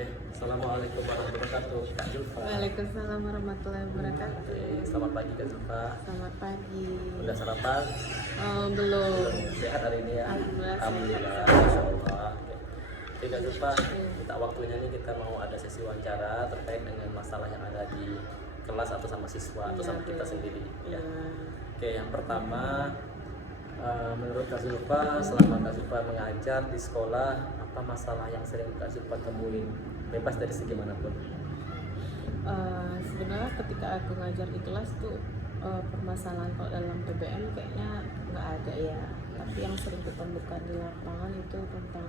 Oke, Assalamualaikum warahmatullahi wabarakatuh, Kak Zulfa. Waalaikumsalam warahmatullahi wabarakatuh. Oke, selamat pagi Kak Zulfa. Selamat pagi. Udah sarapan? Belum. Sehat hari ini ya? Alhamdulillah, Alhamdulillah, sehat. Masya Allah. Oke Kak Zulfa, kita waktunya nih kita mau ada sesi wawancara terkait dengan masalah yang ada di kelas atau sama siswa atau sama kita sendiri ya. Oke, yang pertama menurut Kak Zulfa, selama Kak Zulfa mengajar di sekolah, apa masalah yang sering Kak Zulfa temuin, bebas dari segi manapun? Sebenarnya ketika aku ngajar di kelas tuh permasalahan kalau dalam PBM kayaknya nggak ada ya. Tapi yang sering ketemukan di lapangan itu tentang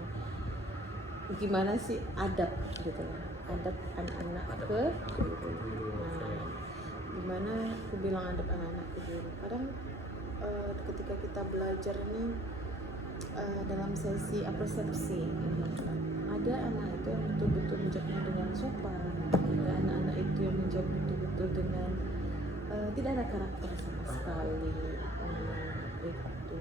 gimana sih adab gitu lah, adab anak-anak ke guru. Nah, gimana aku bilang adab anak-anak ke guru? Kadang ketika kita belajar ini dalam sesi persepsi, ada anak itu yang betul-betul menjawabnya dengan sopan, ada anak-anak itu yang menjawab betul-betul dengan tidak ada karakter sama sekali. Itu.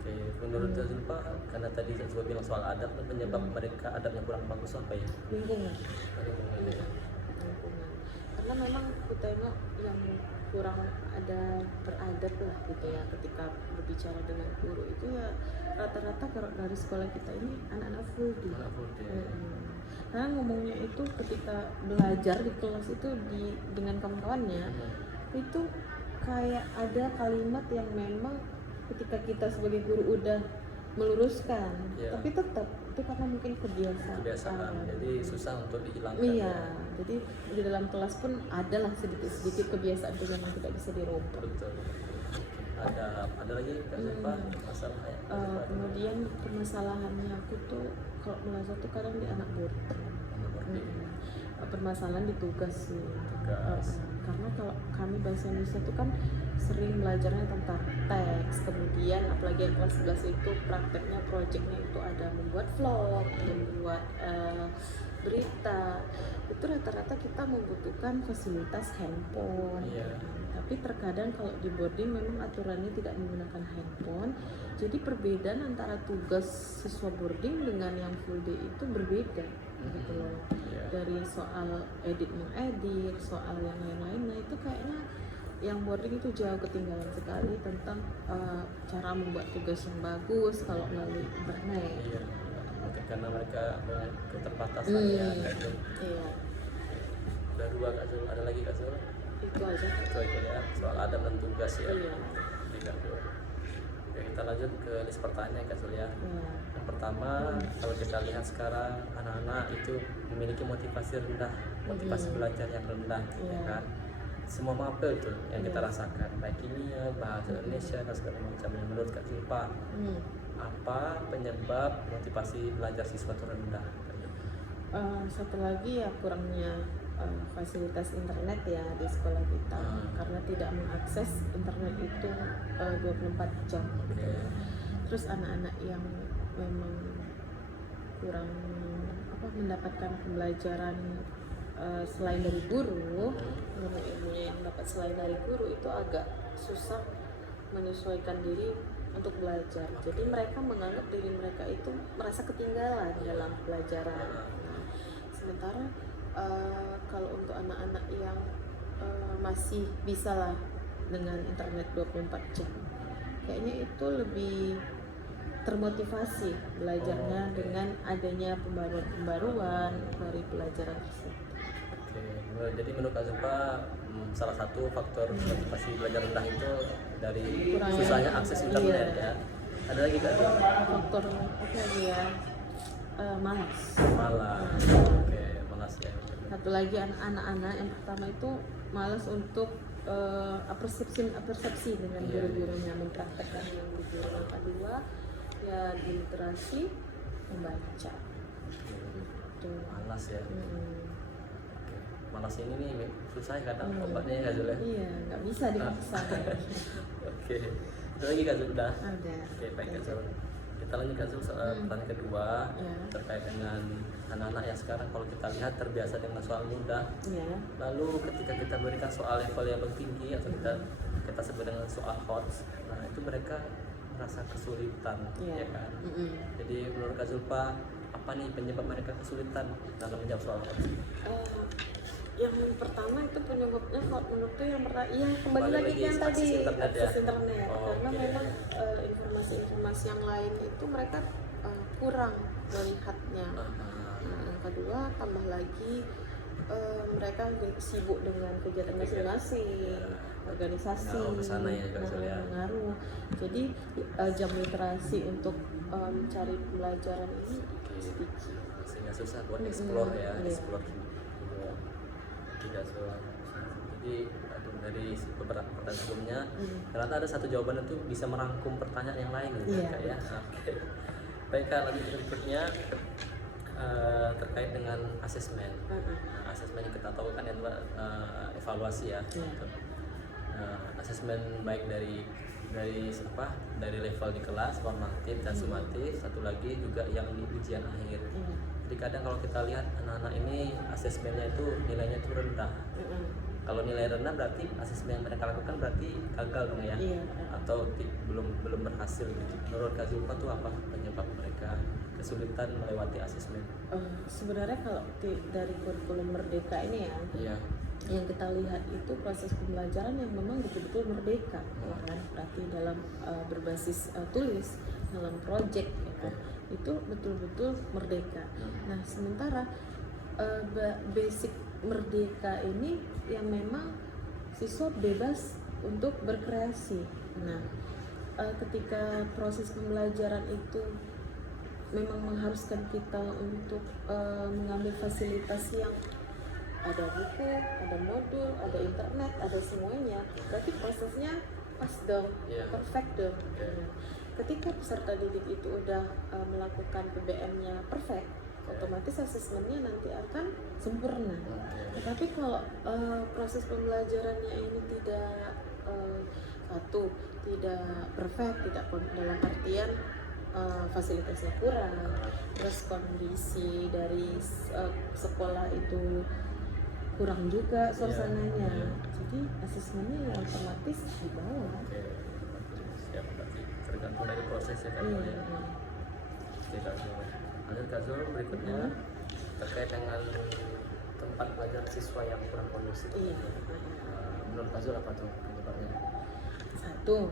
Oke, menurut Kak Zulfa, karena tadi Kak Zulfa bilang soal adab, penyebab mereka adabnya kurang bagus apa ya? Lingkungan. Lingkungan ya. Lingkungan. Karena memang aku tengok yang kurang ada beradab lah gitu ya ketika berbicara dengan guru itu ya rata-rata kalau dari sekolah kita ini anak-anak full day. Karena ngomongnya itu ketika belajar di kelas itu dengan kawan-kawannya itu kayak ada kalimat yang memang ketika kita sebagai guru udah meluruskan, tapi tetap itu karena mungkin kebiasaan. Jadi susah untuk dihilangkan. Iya, jadi di dalam kelas pun adalah sedikit kebiasaan itu memang tidak bisa dirubah. Betul. Ada lagi Kak Zulfa masalah ya? Kemudian permasalahannya aku tuh kalau belajar tuh kadang di anak boarding. Permasalahan di tugas sih. Karena kalau kami bahasa Indonesia tuh kan sering belajarnya tentang teks, kemudian apalagi yang kelas 11 itu prakteknya, proyeknya itu ada membuat vlog, membuat berita. Itu rata-rata kita membutuhkan fasilitas handphone. Tapi terkadang kalau di boarding memang aturannya tidak menggunakan handphone. Jadi perbedaan antara tugas siswa boarding dengan yang full day itu berbeda gitu loh. Dari soal mengedit, soal yang lain-lainnya itu kayaknya yang boarding itu jauh ketinggalan sekali tentang cara membuat tugas yang bagus kalau melalui internet. Mungkin karena mereka dengan keterbatasan ya. Iya. Udah dua Kak Zul, ada lagi Kak Zul? Itu aja Ya, soal adab dan tugas ya. Iya. Oke, kita lanjut ke list pertanyaan Kak Zul ya. Yang pertama, kalau kita lihat sekarang anak-anak itu memiliki motivasi rendah, motivasi belajar yang rendah, ya kan? Semua mapel itu yang kita rasakan, baik kimia, bahasa Indonesia dan segala macamnya. Menurut Kak Zulfa, apa penyebab motivasi belajar siswa itu rendah? Satu lagi ya kurangnya fasilitas internet ya di sekolah kita, karena tidak mengakses internet itu 24 jam. Terus anak-anak yang memang kurang mendapatkan pembelajaran selain dari guru, ilmu-ilmunya yang dapat selain dari guru itu agak susah menyesuaikan diri untuk belajar. Jadi mereka menganggap diri mereka itu merasa ketinggalan dalam pelajaran. Sementara kalau untuk anak-anak yang masih bisa lah dengan internet 24 jam, kayaknya itu lebih termotivasi belajarnya dengan adanya pembaruan dari pelajaran tersebut. Jadi menurut Kak Zulfa, salah satu faktor motivasi belajar rendah itu dari susahnya akses internet ya. Ada lagi Kak Zulfa? Faktor apa lagi ya? Malas. Oke, malas ya. Satu lagi anak-anak yang pertama itu malas untuk persepsi dengan guru-gurunya, mempraktekkan yang guru. Yang kedua ya di literasi membaca. Itu Malas ya. Malas ini nih susah kadang obatnya ya Kak Zul ya? Iya, nggak bisa dipaksa. Oke, ada lagi Kak Zul? Udah? Ada. Oke, baik Kak Zul. Kita lanjut Kak Zul, pertanyaan kedua terkait dengan anak-anak yang sekarang kalau kita lihat terbiasa dengan soal mudah. Lalu ketika kita berikan soal level yang lebih tinggi atau kita sebut dengan soal hot, nah itu mereka merasa kesulitan, ya kan? Jadi menurut Kak Zulfa, apa apa nih penyebab mereka kesulitan dalam menjawab soal konsep? Yang pertama itu penyebabnya kalau menurutku yang pertama, iya kembali Balik lagi lagi yang tadi akses internet ya? akses internet. Oh, Karena oke. memang informasi-informasi yang lain itu mereka kurang melihatnya. Nah, yang kedua tambah lagi mereka sibuk dengan kegiatan masing-masing, organisasi, Ngaruh ke sana ya, Kak Zul, ya? mengaruh. Jadi jam literasi untuk mencari pembelajaran ini sedikit. Sehingga susah buat explore ya, Iya. explore juga tidak soal. Jadi dari beberapa pertanyaan sebelumnya ternyata ada satu jawaban itu bisa merangkum pertanyaan yang lain gitu Iya. Kak, ya. Oke. Baik Kak, lanjut berikutnya terkait dengan asesmen. Nah, asesmen yang kita tahu kan adalah evaluasi ya. Iya. Gitu. Asesmen baik dari level di kelas formatif dan sumatif, satu lagi juga yang di ujian akhir. Jadi kadang kalau kita lihat anak-anak ini asesmennya itu nilainya itu rendah. Kalau nilai rendah berarti asesmen yang mereka lakukan berarti gagal dong ya, Iya. atau belum berhasil gitu. Menurut Kak Zulfa tuh apa penyebab mereka kesulitan melewati asesmen? Sebenarnya kalau dari kurikulum Merdeka ini ya, Iya. yang kita lihat itu proses pembelajaran yang memang betul-betul merdeka, ya kan? Berarti dalam berbasis tulis, dalam project, ya kan? Itu betul-betul merdeka. Nah, sementara basic merdeka ini yang memang siswa bebas untuk berkreasi. Nah, ketika proses pembelajaran itu memang mengharuskan kita untuk mengambil fasilitas yang ada buku, ada modul, ada internet, ada semuanya. Berarti prosesnya pas dong, perfect dong. Ketika peserta didik itu udah melakukan PBM-nya perfect, otomatis asesmennya nanti akan sempurna. Tetapi kalau proses pembelajarannya ini tidak tidak perfect, tidak dalam artian fasilitasnya kurang, terus kondisi dari sekolah itu kurang juga suasananya, jadi asesmennya ya otomatis di bawah. Oke, siap, berarti tergantung dari prosesnya kan. Iya. Oke Kak Zul. Lanjut Kak Zul, berikutnya terkait dengan tempat belajar siswa yang kurang kondusif. Iya. Menurut Kak Zul apa tuh penyebabnya? Satu,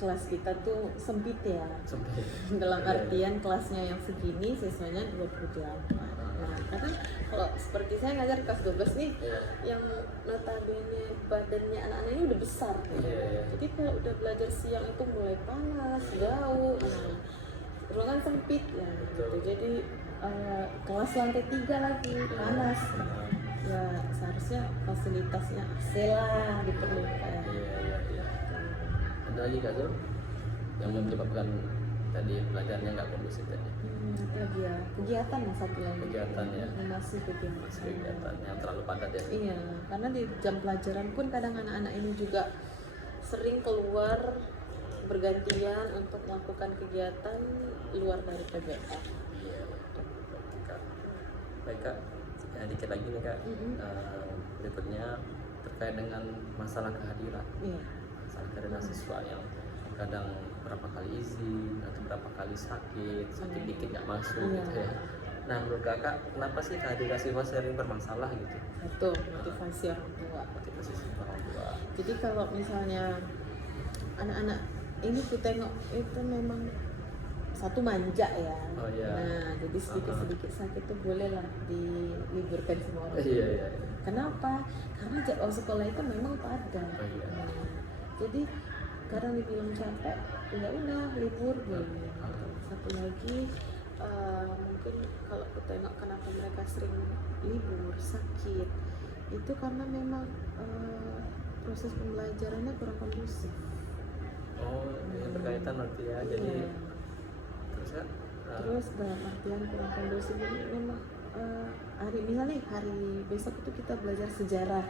kelas kita tuh sempit ya. Sempit. Dalam artian kelasnya yang segini, siswanya 28. Nah, karena kalau seperti saya ngajar kelas 12 nih, yang notabene badannya anak-anak ini udah besar. Jadi kalau udah belajar siang itu mulai panas, jauh. Nah, ruangan sempit ya gitu. Jadi kelas lantai 3 lagi panas. Ya seharusnya fasilitasnya AC lah diperlukan. Ada lagi Kak Zul yang menyebabkan tadi pelajarannya nggak kondusif tadi? Apa lagi ya, kegiatan yang satu lagi. Kegiatan ya. Masih Kegiatan yang terlalu padat ya. Iya, karena di jam pelajaran pun kadang anak-anak ini juga sering keluar bergantian untuk melakukan kegiatan luar dari PBM. Baik Kak, ya, dikit lagi nih Kak. Berikutnya terkait dengan masalah kehadiran. Masalah kehadiran siswa yang kadang berapa kali izin atau berapa kali sakit dikit nggak masuk gitu ya. Nah menurut Kakak kenapa sih kehadiran siswa sering bermasalah gitu? Itu motivasi orang tua. Motivasi siswa orang tua. Jadi kalau misalnya anak-anak ini ku tengok itu memang satu manja ya. Nah, jadi sedikit-sedikit sakit tuh bolehlah diliburkan semua orang. Iya. Kenapa? Karena jadwal sekolah itu memang padat. Nah, jadi kadang dibilang capek, ya udah libur boleh. Satu lagi mungkin kalau aku tengok kenapa mereka sering libur, sakit, itu karena memang proses pembelajarannya kurang kondusif. Yang berkaitan nanti ya. Jadi terus dalam artian kurang kondusif ini memang misalnya hari besok itu kita belajar sejarah,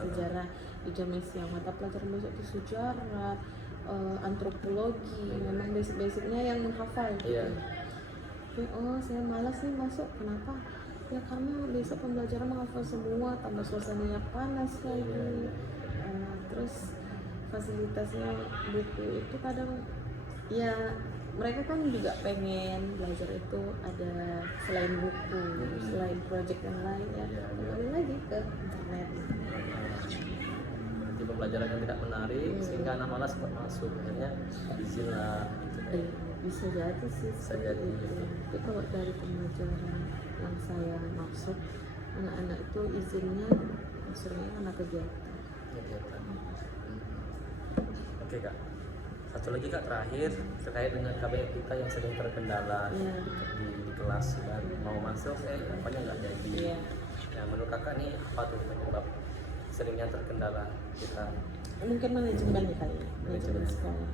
sejarah di jam siang, mata pelajaran besok itu sejarah, antropologi, memang basic-basicnya yang menghafal gitu. Saya malas nih masuk, kenapa? Ya karena besok pembelajaran menghafal semua, tambah suasananya panas lagi. Terus fasilitasnya buku itu kadang ya mereka kan juga pengen belajar itu ada selain buku, selain proyek yang lain ya, Iya, kembali lagi ke internet. Nanti pembelajaran yang tidak menarik sehingga anak malas buat masuk, akhirnya izin lah gitu. Bisa jadi sih Bisa seperti jadi. itu. Tapi kalau dari pembelajaran yang saya maksud, anak-anak itu izinnya maksudnya anak kegiatan. Kegiatan. Oke kak, satu lagi kak terakhir terkait dengan KBM kita yang sering terkendala Iya. di kelas kan, mau masuk apanya nggak jadi. Iya. Nah menurut kakak nih apa tuh penyebab seringnya terkendala kita? Mungkin manajemen nih kali ya, manajemen sekolah.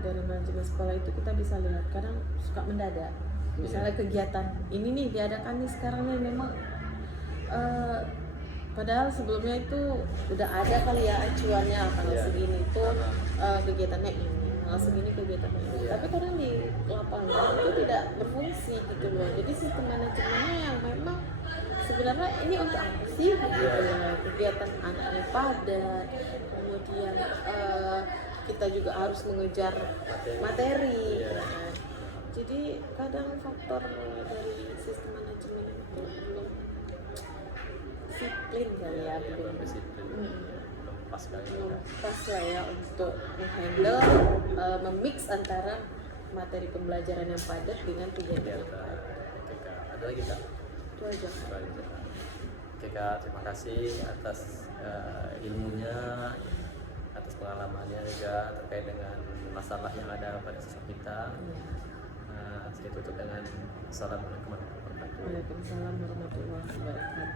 Dari manajemen sekolah itu kita bisa lihat kadang suka mendadak. Misalnya kegiatan ini nih diadakan nih sekarang nih memang padahal sebelumnya itu udah ada kali ya acuannya tanggal segini itu kegiatannya ini, tanggal segini kegiatannya ini. Tapi kadang di lapangan itu tidak berfungsi gitu loh. Jadi sistem manajemennya yang memang sebenarnya ini untuk apa sih gitu loh. Kegiatan anaknya padat, kemudian kita juga harus mengejar materi. Jadi kadang faktor dari sistem manajemen itu belum disiplin kali ya, belum Disiplin, pas kali ya. pas lah ya untuk menghandle memix antara materi pembelajaran yang padat dengan kegiatan yang padat. Oke kak, ada lagi kak? Itu aja. Itu aja. Oke kak, terima kasih atas ilmunya, atas pengalamannya juga terkait dengan masalah yang ada pada siswa kita. Saya tutup dengan assalamualaikum warahmatullahi wabarakatuh. Waalaikumsalam warahmatullahi wabarakatuh.